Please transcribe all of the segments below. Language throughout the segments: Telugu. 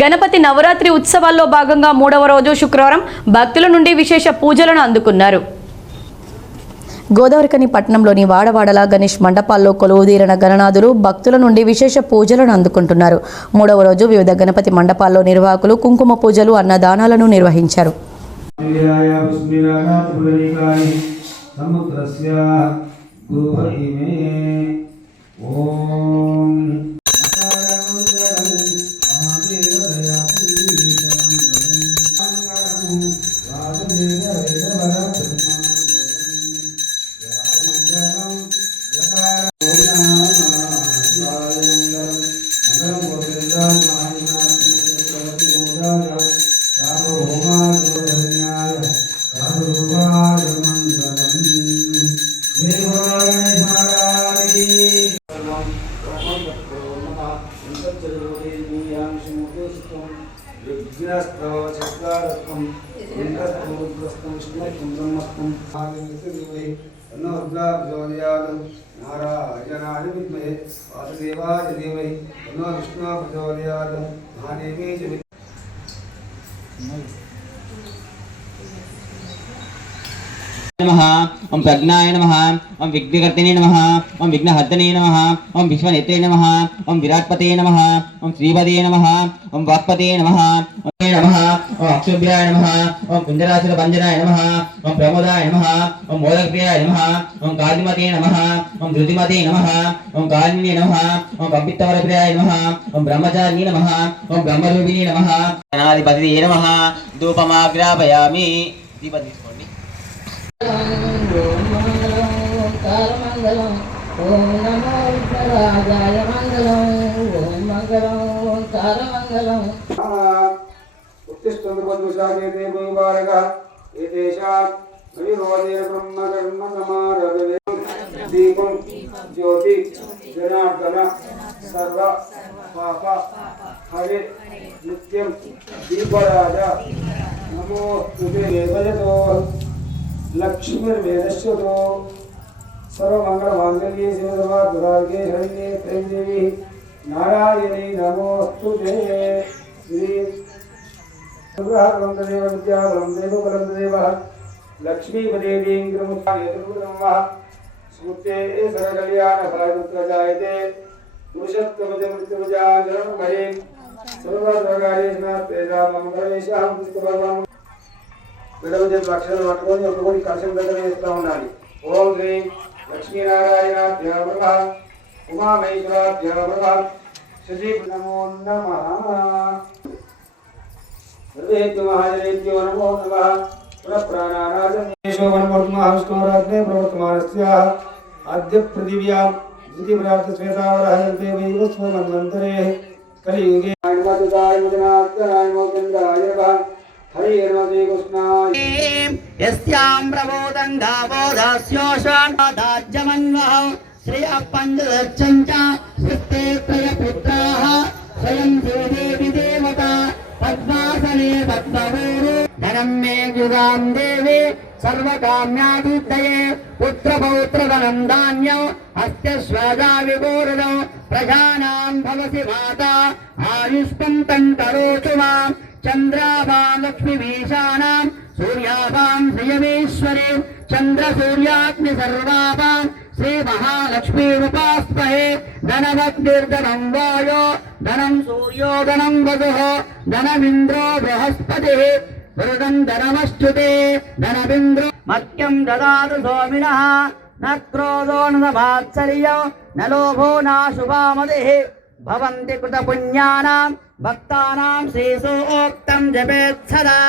గణపతి నవరాత్రి ఉత్సవాల్లో భాగంగా 3వ రోజు శుక్రవారం భక్తుల నుండి విశేష పూజలను అందుకున్నారు. గోదావరికని పట్టణంలోని వాడవాడల గణేష్ మండపాల్లో కొలువుదీరిన గణనాథులు భక్తుల నుండి విశేష పూజలను అందుకుంటున్నారు. 3వ రోజు వివిధ గణపతి మండపాల్లో నిర్వాహకులు కుంకుమ పూజలు, అన్నదానాలను నిర్వహించారు. नमः ओम प्रज्ञाय नमः ओम विघ्नकर्तिने नमः ओम विघ्नहर्तने नमः ओम विश्वनेत्रे नमः ओम विराट्पते नमः ओम श्रीपदे नमः ओम वाक्पते नमः ओम अक्षुभ्याय नमः ओम कुंजरासुरभंजनाय नमः ओम प्रमोदाय नमः ओम मोदकप्रियाय नमः ओम कालिमते नमः ओम धृतिमते नमः ओम कालिने नमः ओम कपित्तवरप्रियाय नमः ओम ब्रह्मचारिणे नमः ओम ब्रह्मरूपिणे नमः अनादिपतिये नमः धूपमाग्रापयामि. दीपं తీసుకోండి. ओम नमो विघ्नराजाय मंगलम ओम मंगलम ओंकार मंगलम उत्तिष्ठन्द्रवद्वशाके देवो बारगा एतेषा विरोधे ब्रह्म कर्म समारभे दीपं ज्योति जनार्दन सर्व पाप हरे नित्यं दीपराज नमो तुते देवयतो लक्ष्मीर्वेदस्यतो सर्वमंगलमांगल्ये शिवे सर्वार्थसाधके शरण्ये त्र्यम्बके नारायणी नमोस्तुते. श्री सुब्रह्मण्यदेव विद्याबलं देवबलं देवः लक्ष्मीपदेवीं गिरमुत्थानेतुर्वः स्मृते सर्वकल्याणफलमुत्रजायते पुरुषत्वमजमृत्युजाजरमहे सर्वद्वगारेशनात्तेजाममङ्गलेशां पुष्पपर्वं విడవజే అక్షరాలు పట్టుకొని ఒక్కొక్కటి కలశం దగ్గర వేస్తూ ఉండాలి. ఓం శ్రీ లక్ష్మీనారాయణాభ్యో నమః ఉమామహేశ్వరాభ్యో నమః శ్రీ నమో నమః సర్వేభ్యో మహాజనేభ్యో నమో నమః పునఃప్రాణానాజనేషో వనమోర్మహావిష్ణోరాజ్ఞే ప్రవర్తమానస్యాః ఆద్య పృథివ్యాం ద్వితీయప్రాప్త శ్వేతావరహయంతే వైవస్వమన్వంతరే కలియుగే ఆయనమతుదాయ ముదనాత్తాయ మోకందాయ నమః हरे नमः कृष्णाय यस्यां प्रबोधं गावो दास्योषादाज्यमन्वः श्रियः पञ्चदक्षं च सृष्टे त्रयपुत्राः स्वयं देवी देवता पद्मासने पद्मभूरु धनं मे युगां देवी सर्वकाम्यादिदये पुत्रपौत्रधनं धान्यं हस्ते स्वजा विभूषणं प्रजानां भवसि माता आयुष्कं तं करोतु माम् चंद्राभां लक्ष्मीवीशानां सूर्याभां श्रियमेश्वरी चंद्रसूर्याग्नि सर्वाभां श्री महालक्ष्मीरुपास्महे धनवद्भिर्धनं वायो धनं सूर्यो धनं वसुः धनमिन्द्रो बृहस्पतिः वरदं धनमश्च्युते धनमिन्द्रो मह्यं ददातु सोमिनः न क्रोधो न मात्सर्यो न लोभो न शुभामतिः भवन्ति कृतपुण्यानां भक्तानां श्रीसोक्तं जपेत् सदा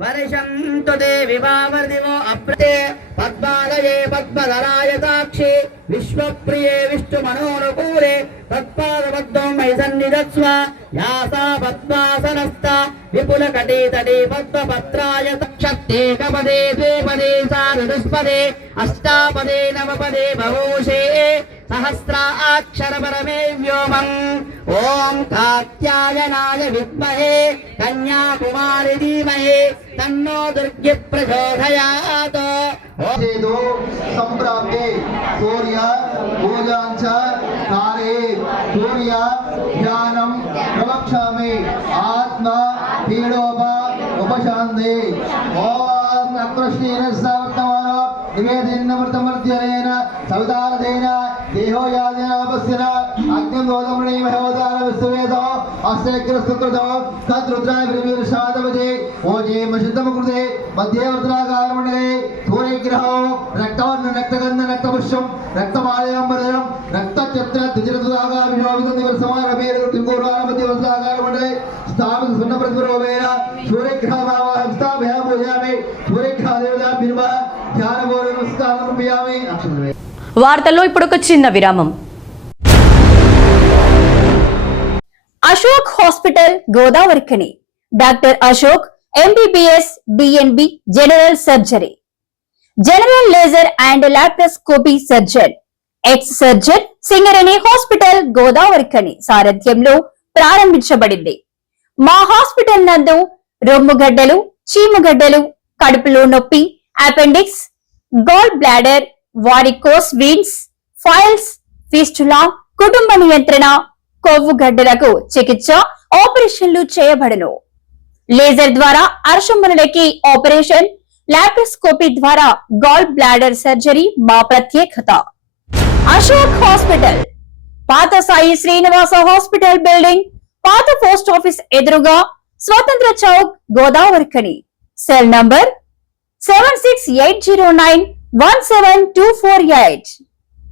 वर्षं तु देवि वावर्दिवो अप्रते पद्मालये पद्मधराय साक्षी विश्वप्रिये विष्णुमनोनुकूले तत्पादपद्मं मयि सन्निधत्स्व या सा पद्मासनस्था विपुलकटितटे पद्मपत्राय शक्तेकपदे द्विपदे साधुष्पदे अष्टापदे नवपदे भवूषे सहस्राक्षर परमे व्योमं ओम कात्यायनाय विद्महे कन्याकुमारी धीमहि तन्नो दुर्गे प्रचोदयात्. संप्राप्ते सूर्य पूजांच काले सूर्य ध्यानं प्रवक्ष्यामि. ఆత్మ పీడోప ఉపశాంతి ఓం అకృష్ణేన సవర్తమానో నివేదిన్నమృతమర్ధ్యనేన సవితారథేన దేహోయాదేన అపస్యన అగ్నిదోదమణి మహోదాన విశ్వవేదో అస్యగ్రస్తుకృతో తద్రుద్రాయ ప్రవీర్షాదవదే ఓజే మశుద్ధమకృతే మధ్యేవర్తనాకారమండలే సూర్యగ్రహో రక్తవర్ణ రక్తగంధ రక్తపుష్పం రక్తమాలయాంబరం రక్తచత్ర ద్విజరతుదాగాభిషోభితం దివసమారభేరు కింగూరాల మధ్యవర్తనాకారమండలే స్థాపిత సున్న ప్రతిపరోవేన సూర్యగ్రహమావహంస్థాభ్యా పూజయామి సూర్యగ్రహదేవతా బిర్మ ధ్యానపూర్వ నమస్కారం సమర్పయామి. అక్షరమే. వార్తల్లో ఇప్పుడు ఒక చిన్న విరామం. Ashok hospital Godavarikhani. Doctor Ashok MBBS DNB general surgery, general laser and laparoscopy surgeon, ex surgeon Singareni hospital Godavarikhani సారథ్యంలో ప్రారంభించబడింది. మా హాస్పిటల్ నందు రొమ్ముగడ్డలు, చీముగడ్డలు, కడుపులో నొప్పి, appendix, gall bladder, varicose veins, piles, fistula, కుటుంబ నియంత్రణ, కొవ్వు గడ్డలకు చికిత్స, ఆపరేషన్లు చేయబడును. లేజర్ ద్వారా అర్షములకి ఆపరేషన్, లాప్రోస్కోపీ ద్వారా గాల్ బ్లాడర్ సర్జరీ మా ప్రత్యేకత. అశోక్ హాస్పిటల్, పాత సాయి శ్రీనివాస హాస్పిటల్ బిల్డింగ్, పాత పోస్ట్ ఆఫీస్ ఎదురుగా, స్వతంత్ర చౌక్, గోదావరిఖని. Cell number 7680917248.